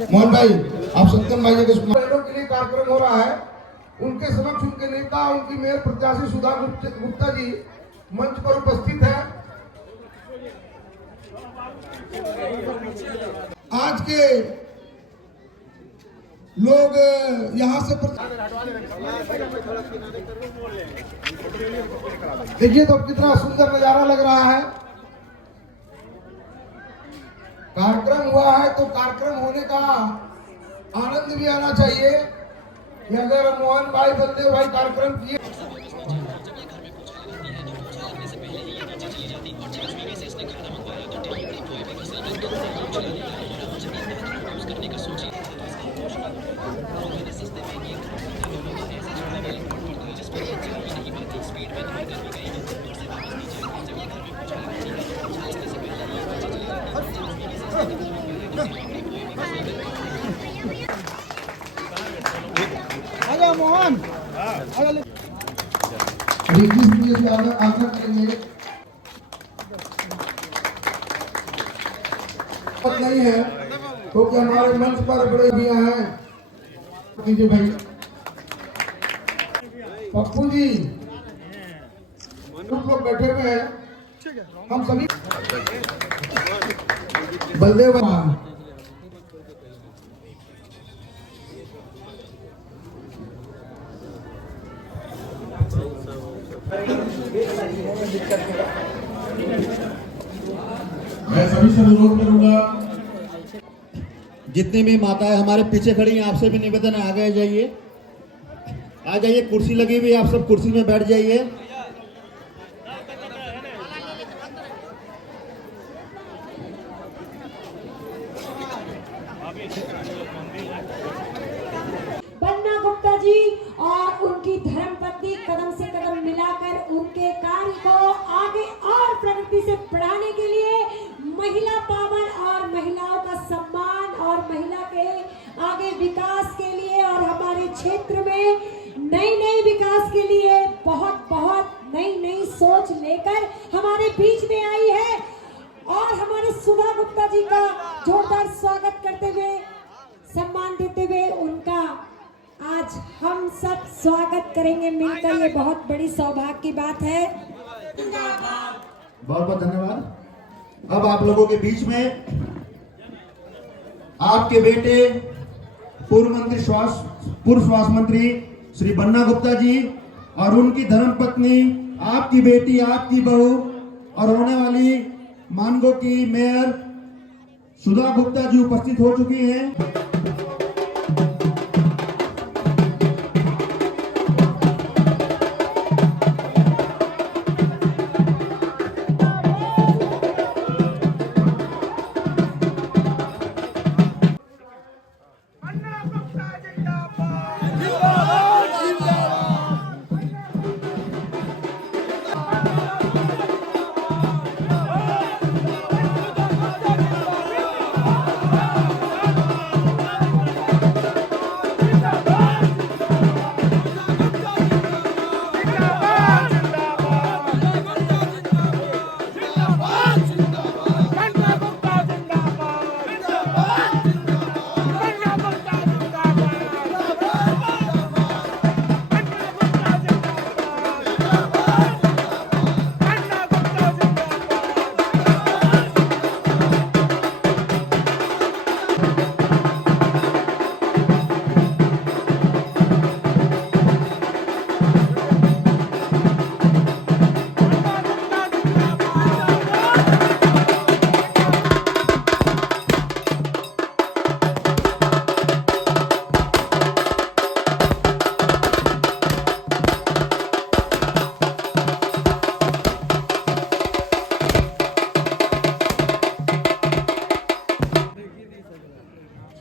मोहन भाई, आप सत्यम भाई के बहनों के लिए कार्यक्रम हो रहा है। उनके समक्ष उनके नेता, उनकी मेयर प्रत्याशी सुधा गुप्ता जी मंच पर उपस्थित है। आज के लोग यहाँ से देखिए तो कितना सुंदर नजारा लग रहा है। कार्यक्रम हुआ है तो कार्यक्रम होने का आनंद भी आना चाहिए कि अगर मोहन भाई, बलदेव भाई कार्यक्रम किए। मोहन आग्रह करेंगे नहीं है क्योंकि हमारे मंच पर बड़े भैया हैं। कीजिए भाई पप्पू जी, कुछ लोग बैठे हुए हैं, हम सभी बलदेव मैं सभी से अनुरोध करूंगा, जितने भी माताएं हमारे पीछे खड़ी हैं, आपसे भी निवेदन है आगे जाइए, आ जाइए। कुर्सी लगी हुई है, आप सब कुर्सी में बैठ जाइए। बन्ना गुप्ता जी और उनकी धर्मपत्नी कदम से कदम मिलाकर उनके कार्य को आगे और प्रगति से बढ़ाने के लिए महिला पावर और महिलाओं का सम्मान और महिला के आगे विकास के लिए और हमारे क्षेत्र में नई विकास के लिए बहुत नई सोच लेकर हमारे बीच में आई है। और हमारे सुधा गुप्ता जी का जोरदार स्वागत करते हुए, सम्मान देते हुए उनका आज हम सब स्वागत करेंगे मिलकर। ये बहुत बड़ी सौभाग्य की बात है। बहुत बहुत धन्यवाद। अब आप लोगों के बीच में आपके बेटे पूर्व स्वास्थ्य मंत्री श्री बन्ना गुप्ता जी और उनकी धर्मपत्नी, आपकी बेटी, आपकी बहू और होने वाली मानगो की मेयर सुधा गुप्ता जी उपस्थित हो चुकी हैं।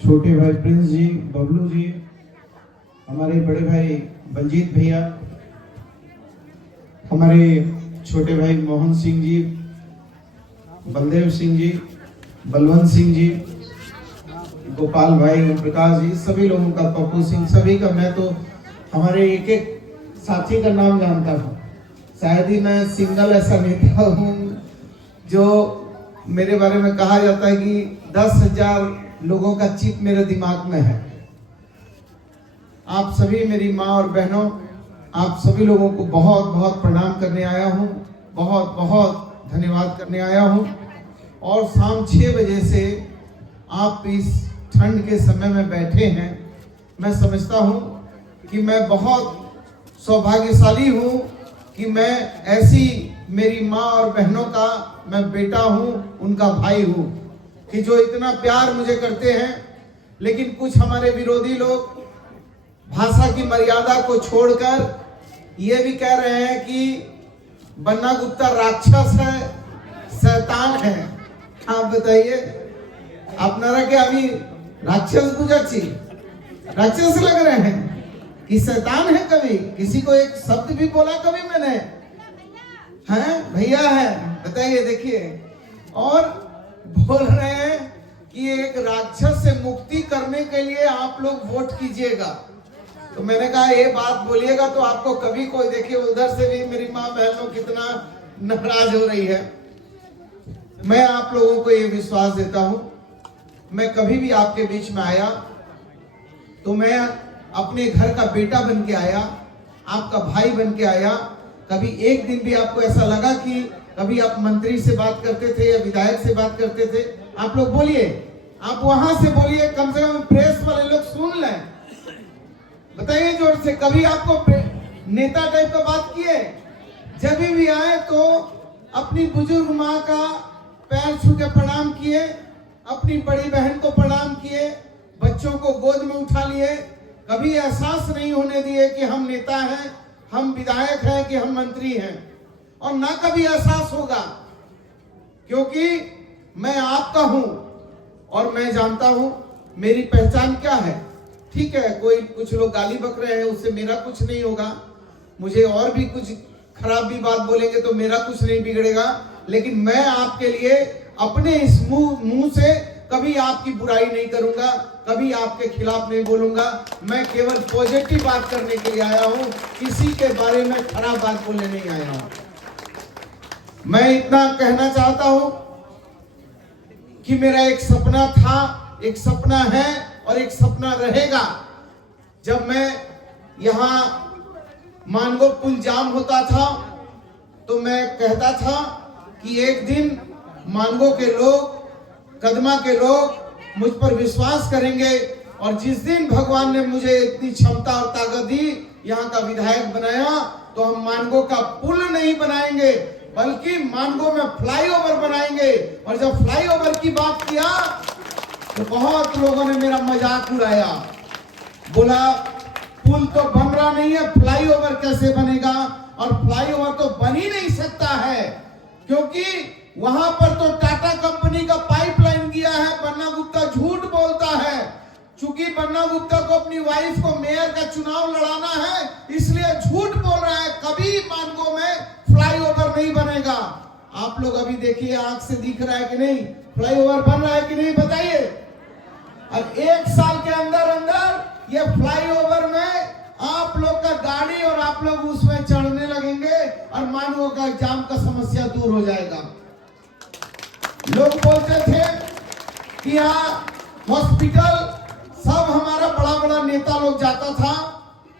छोटे भाई प्रिंस जी, बबलू जी, हमारे बड़े भाई बलजीत भैया, हमारे छोटे भाई मोहन सिंह जी, बलदेव सिंह जी, बलवंत सिंह जी, गोपाल भाई, ओम प्रकाश जी, सभी लोगों का, पप्पू सिंह, सभी का मैं तो हमारे एक एक साथी का नाम जानता हूँ। शायद ही मैं सिंगल ऐसा नेता हूँ जो मेरे बारे में कहा जाता है कि 10,000 लोगों का चिप मेरे दिमाग में है। आप सभी मेरी माँ और बहनों, आप सभी लोगों को बहुत बहुत प्रणाम करने आया हूँ, बहुत बहुत धन्यवाद करने आया हूँ। और शाम 6 बजे से आप इस ठंड के समय में बैठे हैं। मैं समझता हूँ कि मैं बहुत सौभाग्यशाली हूँ कि मैं ऐसी मेरी माँ और बहनों का मैं बेटा हूँ, उनका भाई हूँ, कि जो इतना प्यार मुझे करते हैं। लेकिन कुछ हमारे विरोधी लोग भाषा की मर्यादा को छोड़कर ये भी कह रहे हैं कि बन्ना गुप्ता राक्षस है, शैतान है। आप बताइए, আপনারা क्या अभी राक्षस बुझाची राक्षस लग रहे हैं कि शैतान है? कभी किसी को एक शब्द भी बोला कभी मैंने? हैं भैया है, बताइए। देखिए, और बोल रहे हैं कि एक राक्षस से मुक्ति करने के लिए आप लोग वोट कीजिएगा। तो मैंने कहा ये बात बोलिएगा तो आपको कभी कोई, देखिए उधर से भी मेरी माँ बहनों कितना नाराज हो रही है। मैं आप लोगों को ये विश्वास देता हूं, मैं कभी भी आपके बीच में आया तो मैं अपने घर का बेटा बन के आया, आपका भाई बन के आया। कभी एक दिन भी आपको ऐसा लगा कि कभी आप मंत्री से बात करते थे या विधायक से बात करते थे? आप लोग बोलिए, आप वहां से बोलिए, कम से कम प्रेस वाले लोग सुन लें। बताइए जोर से, कभी आपको नेता टाइप का बात किए? जब भी आए तो अपनी बुजुर्ग माँ का पैर छू के प्रणाम किए, अपनी बड़ी बहन को प्रणाम किए, बच्चों को गोद में उठा लिए। कभी एहसास नहीं होने दिए कि हम नेता हैं, हम विधायक हैं, कि हम मंत्री हैं। और ना कभी एहसास होगा, क्योंकि मैं आपका हूं और मैं जानता हूं मेरी पहचान क्या है। ठीक है, कोई कुछ लोग गाली बक रहे हैं, उससे मेरा कुछ नहीं होगा। मुझे और भी कुछ खराब भी बात बोलेंगे तो मेरा कुछ नहीं बिगड़ेगा। लेकिन मैं आपके लिए अपने इस मुंह से कभी आपकी बुराई नहीं करूंगा, कभी आपके खिलाफ नहीं बोलूंगा। मैं केवल पॉजिटिव बात करने के लिए आया हूं, किसी के बारे में खराब बात बोलने नहीं आया हूं। मैं इतना कहना चाहता हूं कि मेरा एक सपना था, एक सपना है और एक सपना रहेगा। जब मैं यहां मानगो पुल जाम होता था तो मैं कहता था कि एक दिन मानगो के लोग, कदमा के लोग मुझ पर विश्वास करेंगे। और जिस दिन भगवान ने मुझे इतनी क्षमता और ताकत दी, यहाँ का विधायक बनाया, तो हम मानगो का पुल नहीं बनाएंगे बल्कि मानगो में फ्लाईओवर बनाएंगे। और जब फ्लाईओवर की बात किया तो बहुत लोगों ने मेरा मजाक उड़ाया, बोला पुल तो बन रहा नहीं है, फ्लाईओवर कैसे बनेगा? और फ्लाईओवर तो बन ही नहीं सकता है, क्योंकि वहां पर तो टाटा कंपनी का पाइपलाइन दिया है। बन्ना गुप्ता झूठ बोलता है, चूंकि बन्ना गुप्ता को अपनी वाइफ को मेयर का चुनाव लड़ाना है, इसलिए झूठ बोल रहा है। कभी मानगो में फ्लाईओवर नहीं बनेगा। आप लोग अभी देखिए, आंख से दिख रहा है कि नहीं? फ्लाईओवर बन रहा है कि नहीं, बताइए। अब 1 साल के अंदर अंदर ये फ्लाईओवर में आप लोग का गाड़ी और आप लोग उसमें चढ़ने लगेंगे और मानगो का जाम का समस्या दूर हो जाएगा। लोग बोलते थे कि यहाँ हॉस्पिटल सब हमारा बड़ा बड़ा नेता लोग जाता था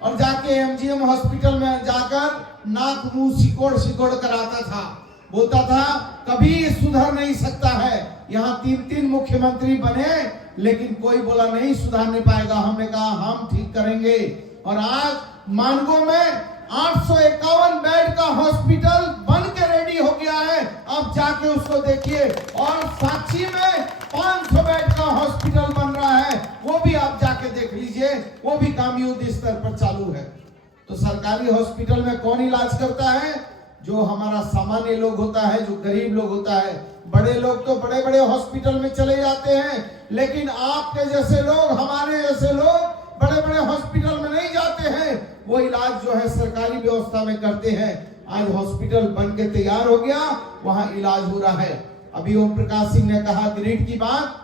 और जाके एमजीएम हॉस्पिटल में जाकर नाक मुंह सिकोड़ कर आता था, बोलता था कभी सुधर नहीं सकता है। यहाँ 3 मुख्यमंत्री बने लेकिन कोई बोला नहीं सुधार नहीं पाएगा। हमने कहा हम ठीक करेंगे। और आज मानगो में 851 बेड का हॉस्पिटल बन के रेडी हो गया है। अब जाके उसको देखिए। और साक्षी में 500 बेड का हॉस्पिटल बन रहा है, वो भी आप जाके देख लीजिए, वो भी काम युद्ध स्तर पर चालू है। तो सरकारी हॉस्पिटल में कौन इलाज करता है? जो हमारा सामान्य लोग होता है, जो गरीब लोग होता है। बड़े लोग तो बड़े बड़े हॉस्पिटल में चले जाते हैं, लेकिन आपके जैसे लोग, हमारे जैसे लोग बड़े बड़े हॉस्पिटल में नहीं जाते हैं। वो इलाज जो है सरकारी व्यवस्था में करते हैं। आज हॉस्पिटल बन के तैयार हो गया, वहां इलाज हो रहा है। अभी ओम प्रकाश सिंह ने कहा ग्रिड की बात,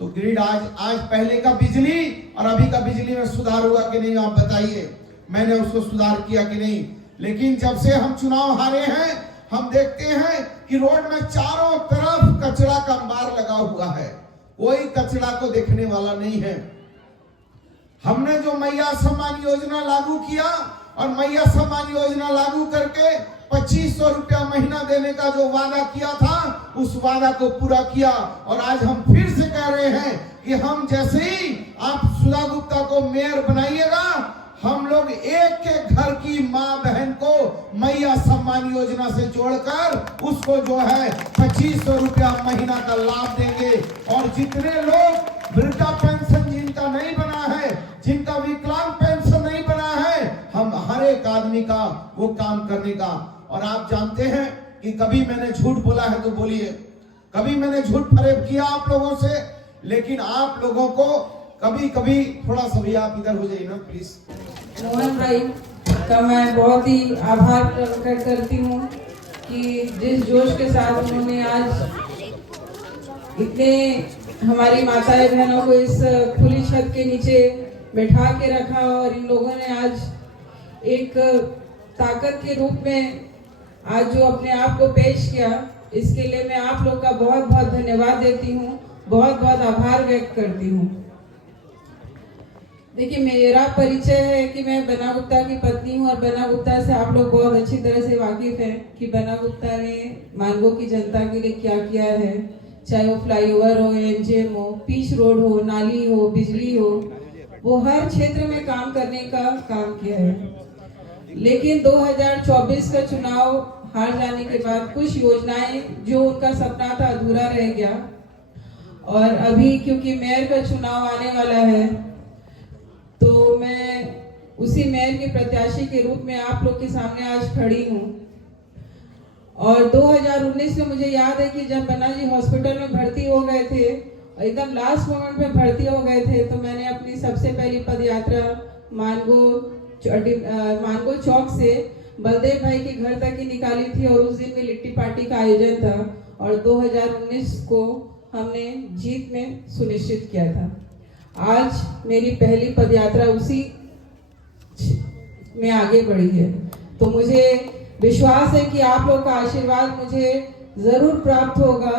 तो ग्रिड आज पहले का बिजली और अभी का बिजली में सुधार हुआ कि नहीं, आप बताइए। मैंने उसको सुधार किया कि नहीं? लेकिन जब से हम चुनाव हारे हैं, हम देखते हैं कि रोड में चारों तरफ कचरा का अंबार लगा हुआ है। कोई कचरा को देखने वाला नहीं है। हमने जो मैया सम्मान योजना लागू किया और मैया सम्मान योजना लागू करके 2500 रुपया महीना देने का जो वादा किया था, उस वादा को पूरा किया। और आज हम फिर से कह रहे हैं कि हम जैसे ही आप सुधा गुप्ता को मेयर बनाइएगा, हम लोग एक एक घर की माँ बहन को मैया सम्मान योजना से जोड़कर उसको जो है 2500 रुपया महीना का लाभ देंगे। और जितने लोग वृद्धा पेंशन जिनका नहीं बना है, जिनका विकलांग पेंशन नहीं बना है, हम हर एक आदमी का वो काम करने का। और आप जानते हैं कि कभी मैंने झूठ बोला है तो बोलिए, कभी मैंने झूठ फरेब किया आप लोगों से, लेकिन आप लोगों को कभी कभी थोड़ा सा भी आप इधर हो जाइए ना प्लीज। मोहन भाई का मैं बहुत ही आभार प्रकट करती हूँ कि जिस जोश के साथ उन्होंने आज इतने हमारी माताएं बहनों को इस खुली छत के नीचे बैठा के रखा और इन लोगों ने आज एक ताकत के रूप में आज जो अपने आप को पेश किया, इसके लिए मैं आप लोग का बहुत बहुत धन्यवाद देती हूँ, बहुत बहुत आभार व्यक्त करती हूँ। देखिए, मेरा परिचय है कि मैं बन्ना गुप्ता की पत्नी हूँ और बन्ना गुप्ता से आप लोग बहुत अच्छी तरह से वाकिफ हैं कि बन्ना गुप्ता ने मानगो की जनता के लिए क्या किया है, चाहे वो फ्लाईओवर हो, एमजीएम हो, पीच रोड हो, नाली हो, बिजली हो, वो हर क्षेत्र में काम करने का काम किया है। लेकिन 2024 का चुनाव हार जाने के बाद कुछ योजनाएं जो उनका सपना था अधूरा रह गया। और अभी क्योंकि मेयर का चुनाव आने वाला है, तो मैं उसी मेयर के प्रत्याशी के रूप में आप लोग के सामने आज खड़ी हूँ। और 2019 में मुझे याद है कि जब बन्ना जी हॉस्पिटल में भर्ती हो गए थे, एकदम लास्ट मोमेंट में भर्ती हो गए थे, तो मैंने अपनी सबसे पहली पदयात्रा मानगो चौक से बलदेव भाई के घर तक ही निकाली थी और उस दिन में लिट्टी पार्टी का आयोजन था और 2019 को हमने जीत में सुनिश्चित किया था। आज मेरी पहली पदयात्रा उसी में आगे बढ़ी है, तो मुझे विश्वास है कि आप लोग का आशीर्वाद मुझे जरूर प्राप्त होगा।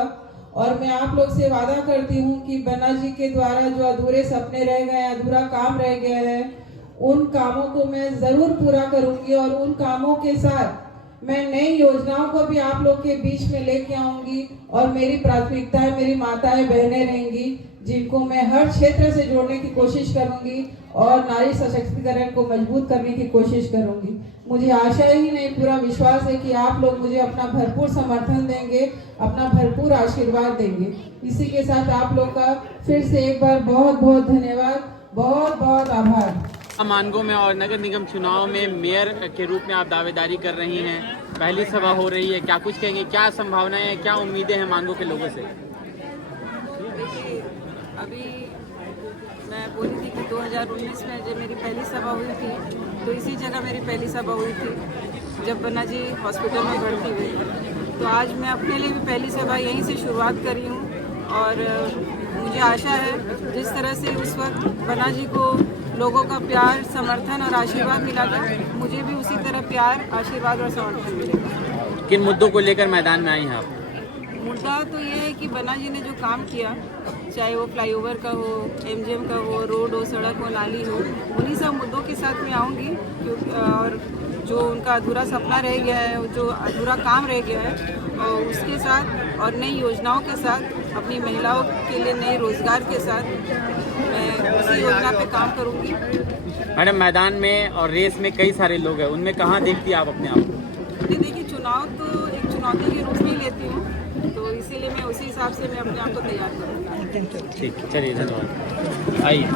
और मैं आप लोग से वादा करती हूँ कि बन्ना जी के द्वारा जो अधूरे सपने रह गए, अधूरा काम रह गया है, उन कामों को मैं जरूर पूरा करूंगी और उन कामों के साथ मैं नई योजनाओं को भी आप लोग के बीच में लेके आऊंगी। और मेरी प्राथमिकताएं मेरी माताएं बहनें रहेंगी, जिनको मैं हर क्षेत्र से जोड़ने की कोशिश करूंगी और नारी सशक्तिकरण को मजबूत करने की कोशिश करूंगी। मुझे आशा ही नहीं, पूरा विश्वास है कि आप लोग मुझे अपना भरपूर समर्थन देंगे, अपना भरपूर आशीर्वाद देंगे। इसी के साथ आप लोग का फिर से एक बार बहुत बहुत धन्यवाद, बहुत बहुत आभार। मानगो में और नगर निगम चुनाव में मेयर के रूप में आप दावेदारी कर रही हैं, पहली सभा हो रही है, क्या कुछ कहेंगे, क्या संभावनाएं हैं, क्या उम्मीदें हैं मानगो के लोगों से? देखिए, अभी मैं बोली थी कि 2019 में जब मेरी पहली सभा हुई थी, तो इसी जगह मेरी पहली सभा हुई थी जब बन्ना जी हॉस्पिटल में भर्ती हुई। तो आज मैं अपने लिए भी पहली सभा यहीं से शुरुआत करी हूँ और मुझे आशा है जिस तरह से उस वक्त बन्ना जी को लोगों का प्यार, समर्थन और आशीर्वाद मिला था, मुझे भी उसी तरह प्यार, आशीर्वाद और समर्थन मिलेगा। किन मुद्दों को लेकर मैदान में आई हैं आप? मुद्दा तो ये है कि बन्ना जी ने जो काम किया, चाहे वो फ्लाईओवर का हो, एमजीएम का हो, रोड हो, सड़क हो, नाली हो, उन्हीं सब मुद्दों के साथ मैं आऊँगी। क्योंकि और जो उनका अधूरा सपना रह गया है, जो अधूरा काम रह गया है, और उसके साथ और नई योजनाओं के साथ, अपनी महिलाओं के लिए नए रोजगार के साथ मैं उसी योजना पे काम करूँगी। मैडम, मैदान में और रेस में कई सारे लोग हैं, उनमें कहाँ देखती है आप अपने आप को? देखिए, चुनाव तो एक चुनौती के रूप में ही लेती हूँ, तो इसीलिए मैं उसी हिसाब से मैं अपने आप को तैयार करूँगी। ठीक, चलिए, धन्यवाद। आइए।